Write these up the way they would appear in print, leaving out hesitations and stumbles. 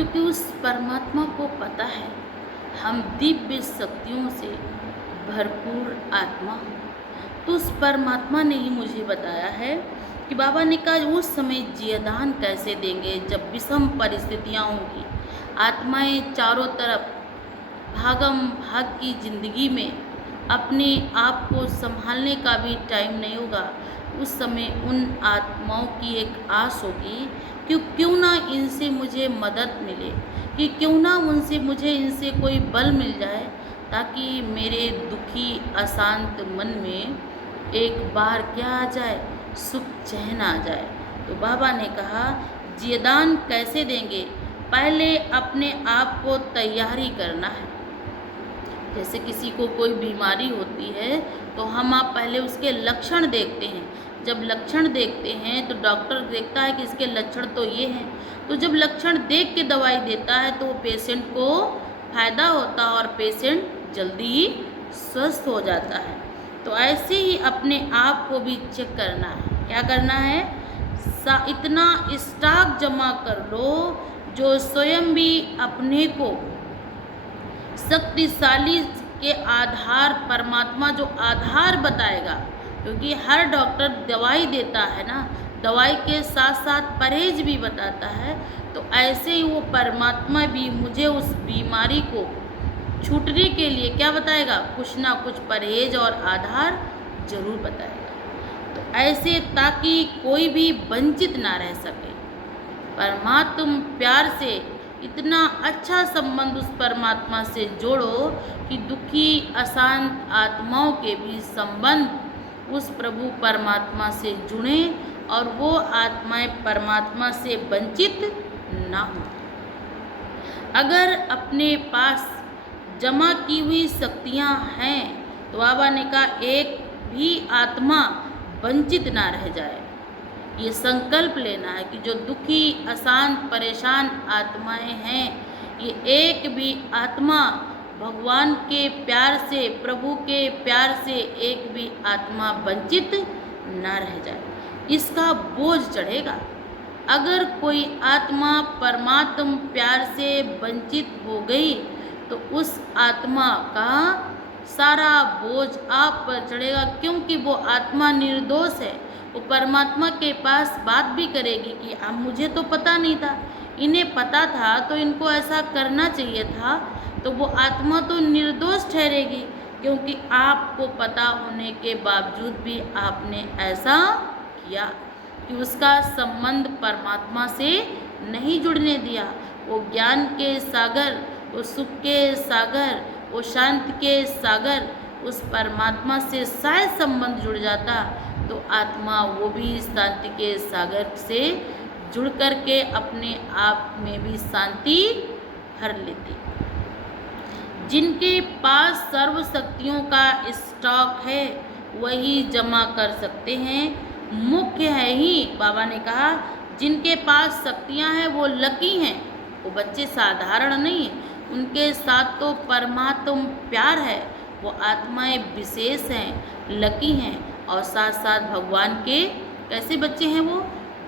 क्योंकि उस परमात्मा को पता है हम दिव्य शक्तियों से भरपूर आत्मा हूँ। तो उस परमात्मा ने ही मुझे बताया है कि बाबा ने कहा उस समय जियादान कैसे देंगे जब विषम परिस्थितियाँ होंगी, आत्माएं चारों तरफ भागम भाग की ज़िंदगी में अपने आप को संभालने का भी टाइम नहीं होगा। उस समय उन आत्माओं की एक आस होगी कि क्यों ना इनसे मुझे मदद मिले, कि क्यों ना मुझे इनसे कोई बल मिल जाए, ताकि मेरे दुखी अशांत मन में एक बार क्या आ जाए, सुख चैन आ जाए। तो बाबा ने कहा जियादान कैसे देंगे, पहले अपने आप को तैयारी करना है। जैसे किसी को कोई बीमारी होती है तो हम आप पहले उसके लक्षण देखते हैं। जब लक्षण देखते हैं तो डॉक्टर देखता है कि इसके लक्षण तो ये हैं, तो जब लक्षण देख के दवाई देता है तो पेशेंट को फायदा होता है और पेशेंट जल्दी ही स्वस्थ हो जाता है। तो ऐसे ही अपने आप को भी चेक करना है। क्या करना है? इतना स्टॉक जमा कर लो जो स्वयं भी अपने को शक्तिशाली के आधार, परमात्मा जो आधार बताएगा, क्योंकि हर डॉक्टर दवाई देता है ना, दवाई के साथ साथ परहेज भी बताता है। तो ऐसे ही वो परमात्मा भी मुझे उस बीमारी को छूटने के लिए क्या बताएगा, कुछ ना कुछ परहेज और आधार जरूर बताएगा। तो ऐसे ताकि कोई भी वंचित ना रह सके। परमात्मा प्यार से इतना अच्छा संबंध उस परमात्मा से जोड़ो कि दुखी अशांत आत्माओं के भी संबंध उस प्रभु परमात्मा से जुड़े और वो आत्माएं परमात्मा से वंचित ना हो। अगर अपने पास जमा की हुई शक्तियां हैं तो बाबा ने कहा एक भी आत्मा वंचित ना रह जाए। ये संकल्प लेना है कि जो दुखी अशांत परेशान आत्माएं हैं, ये एक भी आत्मा भगवान के प्यार से, प्रभु के प्यार से एक भी आत्मा वंचित ना रह जाए, इसका बोझ चढ़ेगा। अगर कोई आत्मा परमात्मा प्यार से वंचित हो गई तो उस आत्मा का सारा बोझ आप पर चढ़ेगा, क्योंकि वो आत्मा निर्दोष है। वो परमात्मा के पास बात भी करेगी कि अब मुझे तो पता नहीं था, इन्हें पता था तो इनको ऐसा करना चाहिए था। तो वो आत्मा तो निर्दोष ठहरेगी, क्योंकि आपको पता होने के बावजूद भी आपने ऐसा किया कि उसका संबंध परमात्मा से नहीं जुड़ने दिया। वो ज्ञान के सागर, वो सुख के सागर, वो शांति के सागर, उस परमात्मा से शायद संबंध जुड़ जाता तो आत्मा वो भी शांति के सागर से जुड़ कर के अपने आप में भी शांति भर लेती। जिनके पास सर्व शक्तियों का स्टॉक है वही जमा कर सकते हैं। मुख्य है ही, बाबा ने कहा जिनके पास शक्तियां हैं वो लकी हैं, वो बच्चे साधारण नहीं हैं। उनके साथ तो परमात्मा प्यार है, वो आत्माएं विशेष हैं, लकी हैं, और साथ साथ भगवान के कैसे बच्चे हैं, वो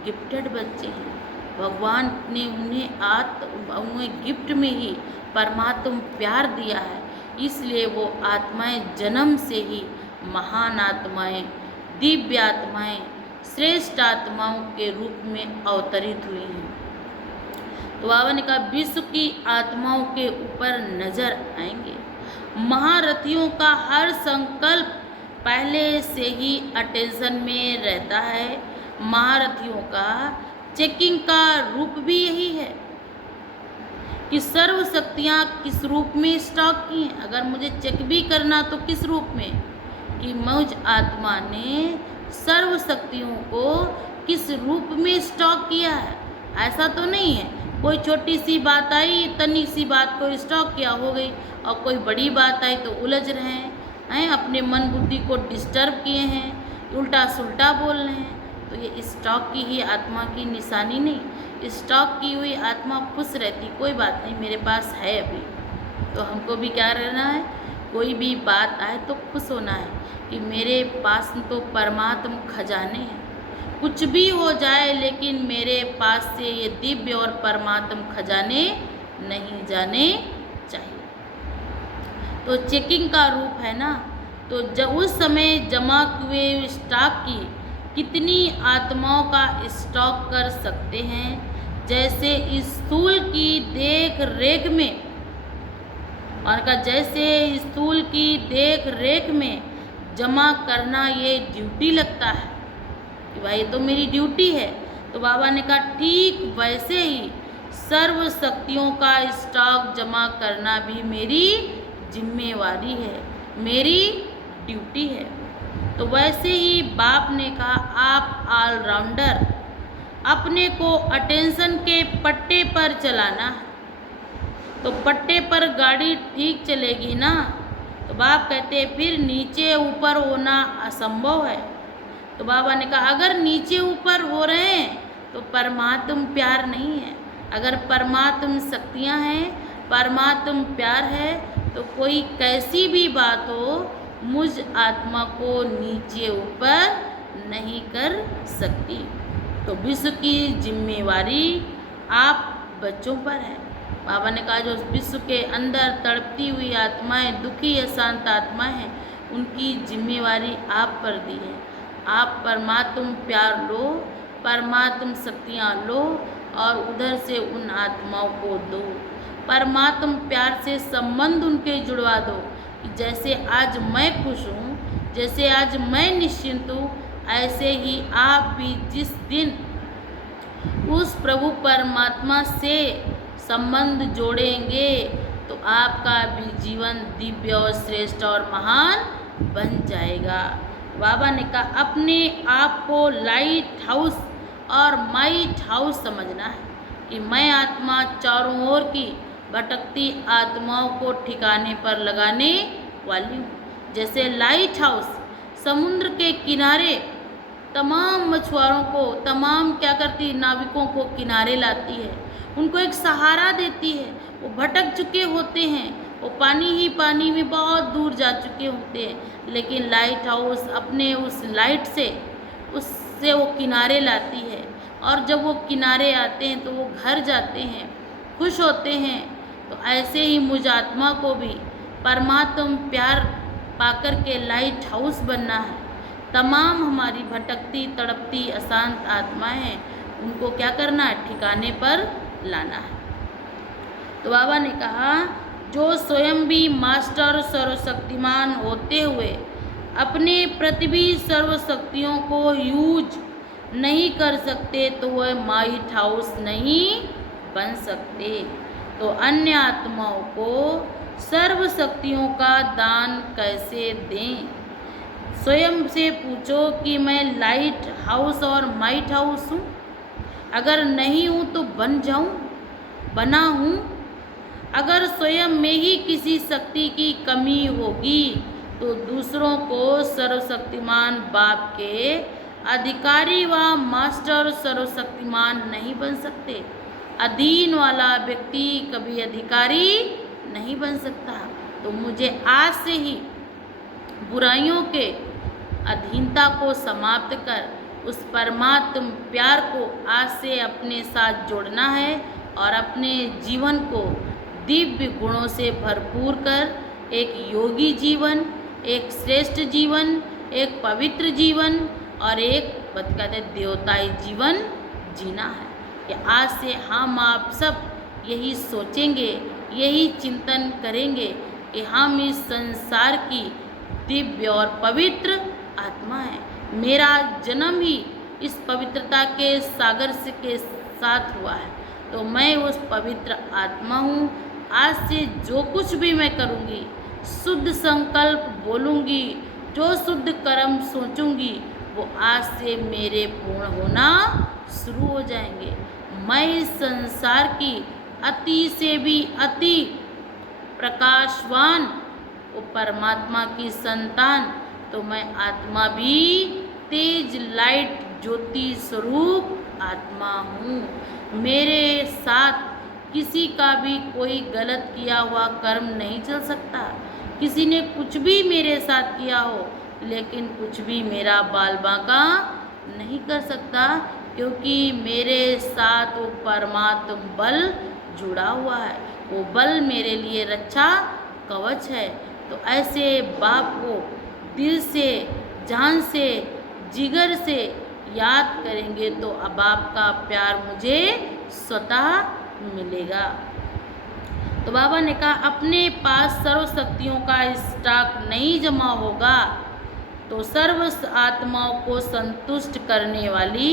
गिफ्टेड बच्चे हैं। भगवान ने उन्हें गिफ्ट में ही परमात्मा प्यार दिया है, इसलिए वो आत्माएं जन्म से ही महान आत्माएं, दिव्य आत्माएं, श्रेष्ठ आत्माओं के रूप में अवतरित हुई हैं। तो बाबा ने कहा विश्व की आत्माओं के ऊपर नजर आएंगे। महारथियों का हर संकल्प पहले से ही अटेंशन में रहता है। महारथियों का चेकिंग का रूप भी यही है कि सर्व शक्तियाँ किस रूप में स्टॉक की हैं। अगर मुझे चेक भी करना तो किस रूप में, कि मुझ आत्मा ने सर्व शक्तियों को किस रूप में स्टॉक किया है। ऐसा तो नहीं है कोई छोटी सी बात आई, तनी सी बात को स्टॉक किया हो गई, और कोई बड़ी बात आई तो उलझ रहे हैं, अपने मन बुद्धि को डिस्टर्ब किए हैं, उल्टा सुल्टा बोल रहे हैं। तो ये स्टॉक की ही आत्मा की निशानी नहीं। स्टॉक की हुई आत्मा खुश रहती, कोई बात नहीं मेरे पास है अभी। तो हमको भी क्या रहना है, कोई भी बात आए तो खुश होना है कि मेरे पास तो परमात्मा खजाने हैं, कुछ भी हो जाए, लेकिन मेरे पास से ये दिव्य और परमात्म खजाने नहीं जाने चाहिए। तो चेकिंग का रूप है ना। तो जब उस समय जमा हुए स्टॉक की कितनी आत्माओं का स्टॉक कर सकते हैं, जैसे स्थूल की देख रेख में, और का जैसे स्थूल की देख रेख में जमा करना ये ड्यूटी लगता है कि भाई ये तो मेरी ड्यूटी है। तो बाबा ने कहा ठीक वैसे ही सर्व शक्तियों का स्टॉक जमा करना भी मेरी जिम्मेवारी है, मेरी ड्यूटी है। तो वैसे ही बाप ने कहा आप ऑलराउंडर, अपने को अटेंशन के पट्टे पर चलाना है। तो पट्टे पर गाड़ी ठीक चलेगी ना। तो बाप कहते फिर नीचे ऊपर होना असंभव है। तो बाबा ने कहा अगर नीचे ऊपर हो रहे हैं तो परमात्म प्यार नहीं है। अगर परमात्म शक्तियाँ हैं, परमात्म प्यार है, तो कोई कैसी भी बात हो मुझ आत्मा को नीचे ऊपर नहीं कर सकती। तो विश्व की जिम्मेवारी आप बच्चों पर है। बाबा ने कहा जो विश्व के अंदर तड़पती हुई आत्माएं, दुखी अशांत आत्माएं हैं, उनकी जिम्मेवारी आप पर दी है। आप परमात्म प्यार लो, परमात्म शक्तियाँ लो और उधर से उन आत्माओं को दो। परमात्म प्यार से संबंध उनके जुड़वा दो। जैसे आज मैं खुश हूँ, जैसे आज मैं निश्चिंत हूँ, ऐसे ही आप भी जिस दिन उस प्रभु परमात्मा से संबंध जोड़ेंगे तो आपका भी जीवन दिव्य और श्रेष्ठ और महान बन जाएगा। बाबा ने कहा अपने आप को लाइट हाउस और माइट हाउस समझना है कि मैं आत्मा चारों ओर की भटकती आत्माओं को ठिकाने पर लगाने वाली हूँ। जैसे लाइट हाउस समुद्र के किनारे तमाम मछुआरों को, तमाम क्या करती, नाविकों को किनारे लाती है, उनको एक सहारा देती है। वो भटक चुके होते हैं, वो पानी ही पानी में बहुत दूर जा चुके होते हैं, लेकिन लाइट हाउस अपने उस लाइट से उससे वो किनारे लाती है। और जब वो किनारे आते हैं तो वो घर जाते हैं, खुश होते हैं। तो ऐसे ही मुझ आत्मा को भी परमात्म प्यार पाकर के लाइट हाउस बनना है। तमाम हमारी भटकती तड़पती अशांत आत्माएं हैं, उनको क्या करना है, ठिकाने पर लाना है। तो बाबा ने कहा जो स्वयं भी मास्टर सर्वशक्तिमान होते हुए अपने प्रतिभी सर्वशक्तियों को यूज नहीं कर सकते तो वह माइट हाउस नहीं बन सकते। तो अन्य आत्माओं को सर्व शक्तियों का दान कैसे दें? स्वयं से पूछो कि मैं लाइट हाउस और माइट हाउस हूँ? अगर नहीं हूँ तो बन जाऊँ, बना हूँ। अगर स्वयं में ही किसी शक्ति की कमी होगी तो दूसरों को सर्वशक्तिमान बाप के अधिकारी व मास्टर सर्वशक्तिमान नहीं बन सकते। अधीन वाला व्यक्ति कभी अधिकारी नहीं बन सकता। तो मुझे आज से ही बुराइयों के अधीनता को समाप्त कर उस परमात्म प्यार को आज से अपने साथ जोड़ना है और अपने जीवन को दिव्य गुणों से भरपूर कर एक योगी जीवन, एक श्रेष्ठ जीवन, एक पवित्र जीवन और एक कहते देवताई जीवन जीना है। कि आज से हम आप सब यही सोचेंगे, यही चिंतन करेंगे कि हम इस संसार की दिव्य और पवित्र आत्मा है। मेरा जन्म ही इस पवित्रता के सागर से के साथ हुआ है, तो मैं उस पवित्र आत्मा हूँ। आज से जो कुछ भी मैं करूँगी, शुद्ध संकल्प बोलूँगी, जो शुद्ध कर्म सोचूँगी, वो आज से मेरे पूर्ण होना शुरू हो जाएंगे। मैं इस संसार की अति से भी अति प्रकाशवान वो परमात्मा की संतान, तो मैं आत्मा भी तेज लाइट ज्योति स्वरूप आत्मा हूँ। मेरे साथ किसी का भी कोई गलत किया हुआ कर्म नहीं चल सकता। किसी ने कुछ भी मेरे साथ किया हो, लेकिन कुछ भी मेरा बाल बांका नहीं कर सकता, क्योंकि मेरे साथ वो परमात्म बल जुड़ा हुआ है। वो बल मेरे लिए रक्षा कवच है। तो ऐसे बाप को दिल से, जान से, जिगर से याद करेंगे तो अब आपका प्यार मुझे स्वतः मिलेगा। तो बाबा ने कहा अपने पास सर्व शक्तियों का स्टॉक नहीं जमा होगा तो सर्व आत्माओं को संतुष्ट करने वाली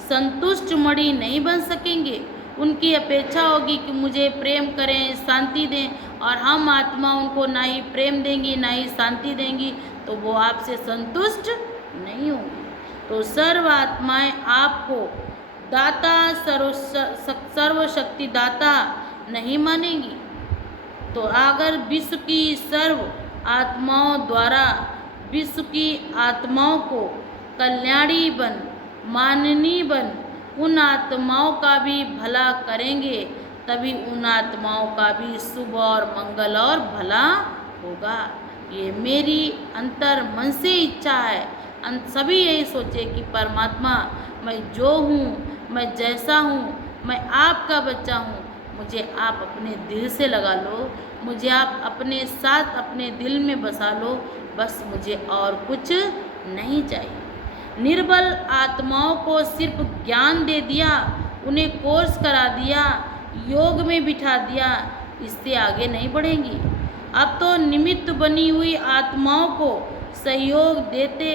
संतुष्ट मणि नहीं बन सकेंगे। उनकी अपेक्षा होगी कि मुझे प्रेम करें, शांति दें, और हम आत्मा उनको ना ही प्रेम देंगी ना ही शांति देंगी, तो वो आपसे संतुष्ट नहीं होंगी। तो सर्व आत्माएं आपको दाता, सर्वशक्ति दाता नहीं मानेंगी। तो अगर विश्व की सर्व आत्माओं द्वारा विश्व की आत्माओं को कल्याणी बन, माननीय बन, उन आत्माओं का भी भला करेंगे, तभी उन आत्माओं का भी शुभ और मंगल और भला होगा। ये मेरी अंतर मन से इच्छा है। सभी यही सोचे कि परमात्मा, मैं जो हूँ, मैं जैसा हूँ, मैं आपका बच्चा हूँ, मुझे आप अपने दिल से लगा लो, मुझे आप अपने साथ अपने दिल में बसा लो, बस मुझे और कुछ नहीं चाहिए। निर्बल आत्माओं को सिर्फ ज्ञान दे दिया, उन्हें कोर्स करा दिया, योग में बिठा दिया, इससे आगे नहीं बढ़ेंगी। अब तो निमित्त बनी हुई आत्माओं को सहयोग देते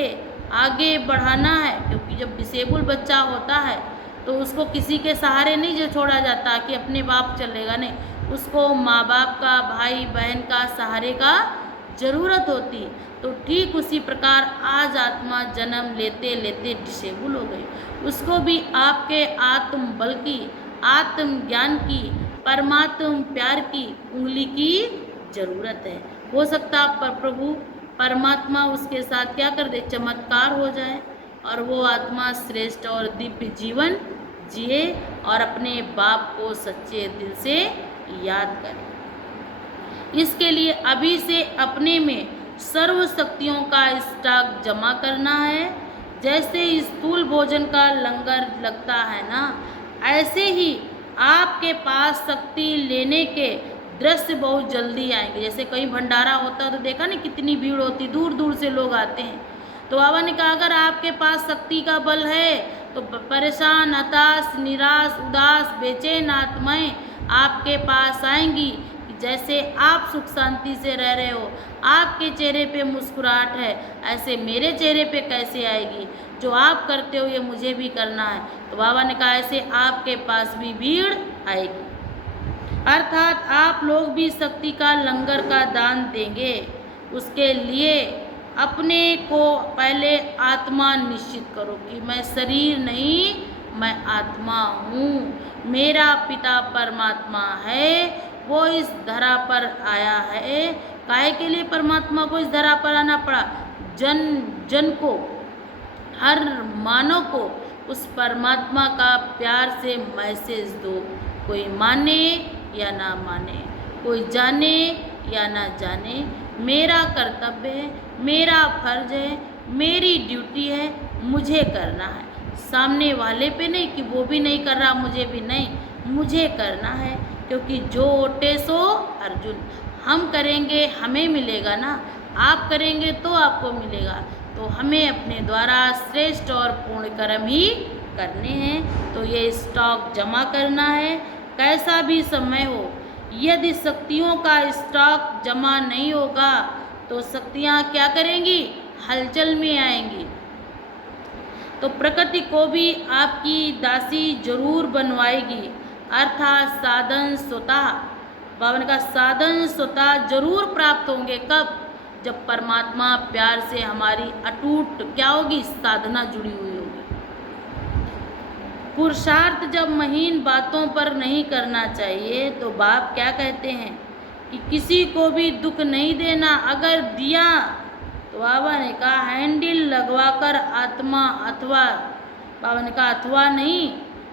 आगे बढ़ाना है, क्योंकि जब डिसेबल बच्चा होता है तो उसको किसी के सहारे नहीं जो छोड़ा जाता कि अपने बाप चलेगा, नहीं, उसको माँ बाप का, भाई बहन का सहारे का ज़रूरत होती। तो ठीक उसी प्रकार आज आत्मा जन्म लेते लेते डिसेबल हो गई, उसको भी आपके आत्म बल की, आत्म ज्ञान की, परमात्म प्यार की उंगली की ज़रूरत है। हो सकता पर प्रभु परमात्मा उसके साथ क्या कर दे, चमत्कार हो जाए और वो आत्मा श्रेष्ठ और दिव्य जीवन जिए और अपने बाप को सच्चे दिल से याद करे। इसके लिए अभी से अपने में सर्व शक्तियों का स्टॉक जमा करना है। जैसे स्थूल भोजन का लंगर लगता है ना, ऐसे ही आपके पास शक्ति लेने के दृश्य बहुत जल्दी आएंगे। जैसे कहीं भंडारा होता है तो देखा ना कितनी भीड़ होती, दूर दूर से लोग आते हैं। तो बाबा ने कहा अगर आपके पास शक्ति का बल है तो परेशान, हताश, निराश, उदास, बेचैन आत्माएं आपके पास आएंगी। जैसे आप सुख शांति से रह रहे हो, आपके चेहरे पे मुस्कुराहट है, ऐसे मेरे चेहरे पे कैसे आएगी? जो आप करते हो ये मुझे भी करना है। तो बाबा ने कहा ऐसे आपके पास भी भीड़ आएगी। अर्थात आप लोग भी शक्ति का लंगर का दान देंगे। उसके लिए अपने को पहले आत्मा निश्चित करो कि मैं शरीर नहीं, मैं आत्मा हूँ। मेरा पिता परमात्मा है, वो इस धरा पर आया है। काहे के लिए परमात्मा को इस धरा पर आना पड़ा? जन जन को, हर मानव को उस परमात्मा का प्यार से मैसेज दो। कोई माने या ना माने, कोई जाने या ना जाने, मेरा कर्तव्य है, मेरा फर्ज है, मेरी ड्यूटी है, मुझे करना है। सामने वाले पे नहीं कि वो भी नहीं कर रहा मुझे भी नहीं, मुझे करना है। क्योंकि जो ओटे सो अर्जुन, हम करेंगे हमें मिलेगा ना, आप करेंगे तो आपको मिलेगा। तो हमें अपने द्वारा श्रेष्ठ और पूर्ण कर्म ही करने हैं। तो ये स्टॉक जमा करना है, कैसा भी समय हो। यदि शक्तियों का स्टॉक जमा नहीं होगा तो शक्तियाँ क्या करेंगी? हलचल में आएंगी। तो प्रकृति को भी आपकी दासी जरूर बनवाएगी। अर्थात साधन स्वतः, बाबा ने कहा साधन स्वतः जरूर प्राप्त होंगे। कब? जब परमात्मा प्यार से हमारी अटूट क्या होगी? साधना जुड़ी हुई होगी। पुरुषार्थ जब महीन बातों पर नहीं करना चाहिए तो बाप क्या कहते हैं कि किसी को भी दुख नहीं देना। अगर दिया तो बाबा ने कहा हैंडल लगवाकर आत्मा, अथवा बाबा ने कहा अथवा नहीं,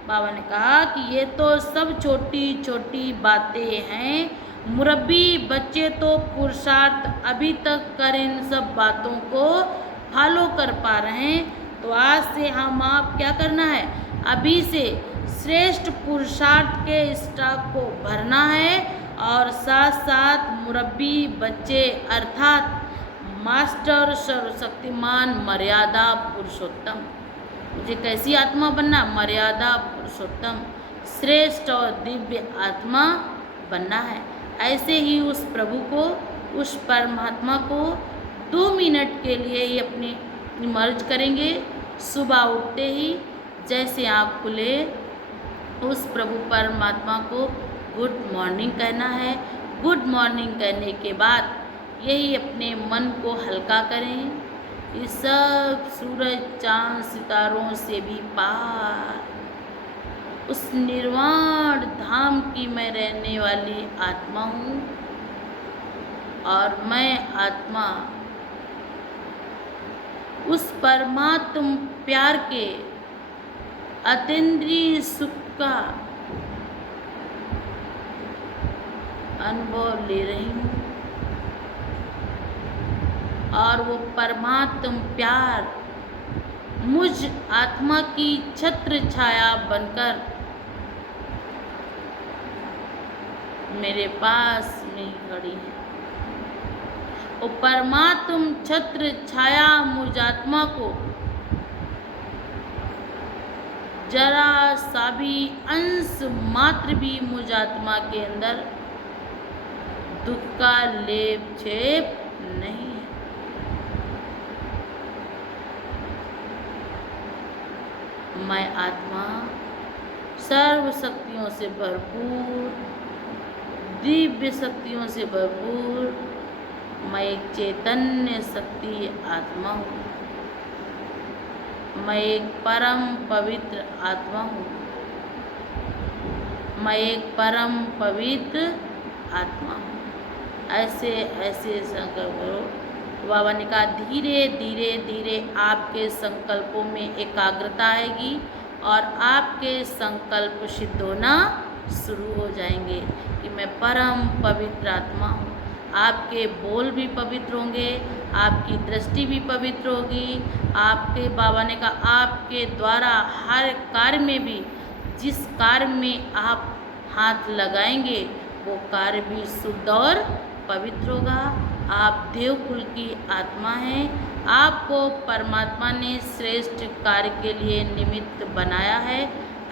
बाबा ने कहा कि ये तो सब छोटी छोटी बातें हैं। मुरब्बी बच्चे तो पुरुषार्थ अभी तक कर इन सब बातों को फॉलो कर पा रहे हैं। तो आज से हम आप क्या करना है, अभी से श्रेष्ठ पुरुषार्थ के स्टॉक को भरना है और साथ साथ मुरब्बी बच्चे अर्थात मास्टर सर्वशक्तिमान मर्यादा पुरुषोत्तम। मुझे कैसी आत्मा बनना, मर्यादा पुरुषोत्तम श्रेष्ठ और दिव्य आत्मा बनना है। ऐसे ही उस प्रभु को, उस परमात्मा को 2 मिनट के लिए ही अपने इमर्ज करेंगे। सुबह उठते ही जैसे आँख खुले उस प्रभु परमात्मा को गुड मॉर्निंग कहना है। गुड मॉर्निंग कहने के बाद यही अपने मन को हल्का करें। ये सब सूरज चांद सितारों से भी पार उस निर्वाण धाम की मैं रहने वाली आत्मा हूँ और मैं आत्मा उस परमात्म प्यार के अतीन्द्रिय सुख का अनुभव ले रही हूँ और वो परमात्म प्यार मुझ आत्मा की छत्र छाया बनकर मेरे पास में खड़ी है। वो परमात्म छत्र छाया मुझ आत्मा को जरा सा भी अंश मात्र भी मुझ आत्मा के अंदर दुख का लेप छेप नहीं है। मैं आत्मा सर्व शक्तियों से भरपूर, दिव्य शक्तियों से भरपूर, मैं एक चैतन्य शक्ति आत्मा हूँ। मैं एक परम पवित्र आत्मा हूँ। मैं एक परम पवित्र आत्मा हूँ। ऐसे ऐसे संकल्प करो। बाबा ने कहा धीरे धीरे धीरे आपके संकल्पों में एकाग्रता आएगी और आपके संकल्प सिद्ध होना शुरू हो जाएंगे कि मैं परम पवित्र आत्मा हूँ। आपके बोल भी पवित्र होंगे, आपकी दृष्टि भी पवित्र होगी। आपके बाबा ने कहा आपके द्वारा हर कार्य में भी जिस कार्य में आप हाथ लगाएंगे वो कार्य भी शुद्ध और पवित्र होगा। आप देवकुल की आत्मा हैं। आपको परमात्मा ने श्रेष्ठ कार्य के लिए निमित्त बनाया है।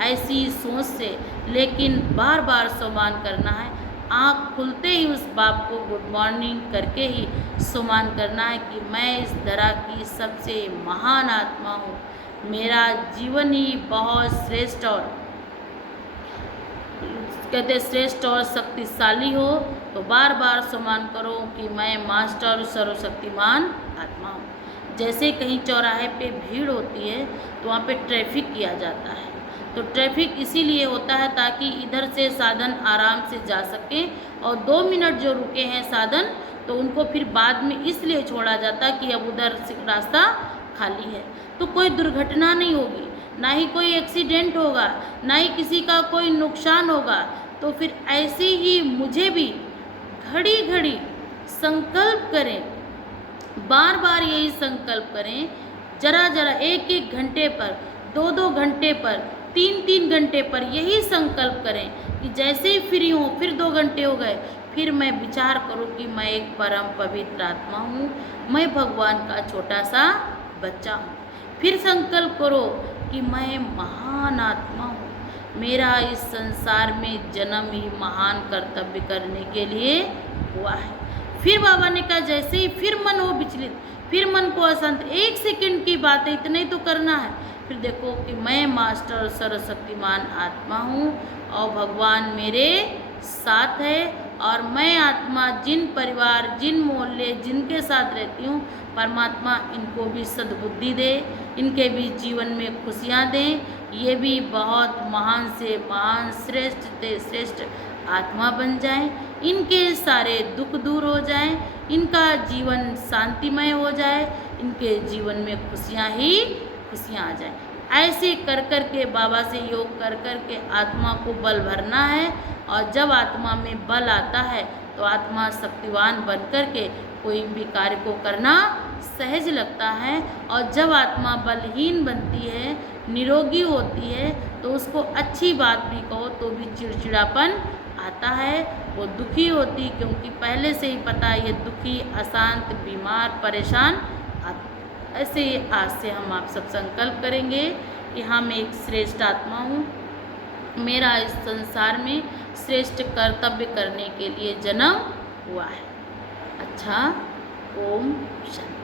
ऐसी सोच से लेकिन बार बार सम्मान करना है। आँख खुलते ही उस बाप को गुड मॉर्निंग करके ही सम्मान करना है कि मैं इस तरह की सबसे महान आत्मा हूँ। मेरा जीवन ही बहुत श्रेष्ठ और कहते श्रेष्ठ और शक्तिशाली हो तो बार बार सम्मान करो कि मैं मास्टर सर्वशक्तिमान आत्मा हूँ। जैसे कहीं चौराहे पे भीड़ होती है तो वहाँ पे ट्रैफिक किया जाता है। तो ट्रैफिक इसीलिए होता है ताकि इधर से साधन आराम से जा सके और 2 मिनट जो रुके हैं साधन तो उनको फिर बाद में इसलिए छोड़ा जाता है कि अब उधर से रास्ता खाली है तो कोई दुर्घटना नहीं होगी, ना ही कोई एक्सीडेंट होगा, ना ही किसी का कोई नुकसान होगा। तो फिर ऐसे ही मुझे भी घड़ी घड़ी संकल्प करें, बार बार यही संकल्प करें, जरा जरा 1-1 घंटे पर, 2-2 घंटे पर, 3-3 घंटे पर यही संकल्प करें कि जैसे ही फ्री हूँ फिर 2 घंटे हो गए फिर मैं विचार करूँ कि मैं एक परम पवित्र आत्मा हूँ, मैं भगवान का छोटा सा बच्चा हूँ। फिर संकल्प करो कि मैं महान आत्मा हूँ, मेरा इस संसार में जन्म ही महान कर्तव्य करने के लिए हुआ है। फिर बाबा ने कहा जैसे ही फिर मन हो विचलित, फिर मन को अशांत, 1 सेकंड की बात है, इतना ही तो करना है। फिर देखो कि मैं मास्टर सर्वशक्तिमान आत्मा हूँ और भगवान मेरे साथ है और मैं आत्मा जिन परिवार, जिन मोहल्ले, जिनके साथ रहती हूँ, परमात्मा इनको भी सद्बुद्धि दे, इनके भी जीवन में खुशियाँ दें, ये भी बहुत महान से महान, श्रेष्ठ से श्रेष्ठ आत्मा बन जाएं, इनके सारे दुख दूर हो जाएं, इनका जीवन शांतिमय हो जाए, इनके जीवन में खुशियाँ ही खुशियाँ आ जाएं। ऐसे कर कर के बाबा से योग कर कर के आत्मा को बल भरना है और जब आत्मा में बल आता है तो आत्मा शक्तिवान बन कर के कोई भी कार्य को करना सहज लगता है। और जब आत्मा बलहीन बनती है, निरोगी होती है, तो उसको अच्छी बात भी कहो तो भी चिड़चिड़ापन आता है। वो दुखी होती क्योंकि पहले से ही पता है ये दुखी, अशांत, बीमार, परेशान। ऐसे आज से हम आप सब संकल्प करेंगे कि हम एक श्रेष्ठ आत्मा हूँ, मेरा इस संसार में श्रेष्ठ कर्तव्य करने के लिए जन्म हुआ है। अच्छा, ओम शांति।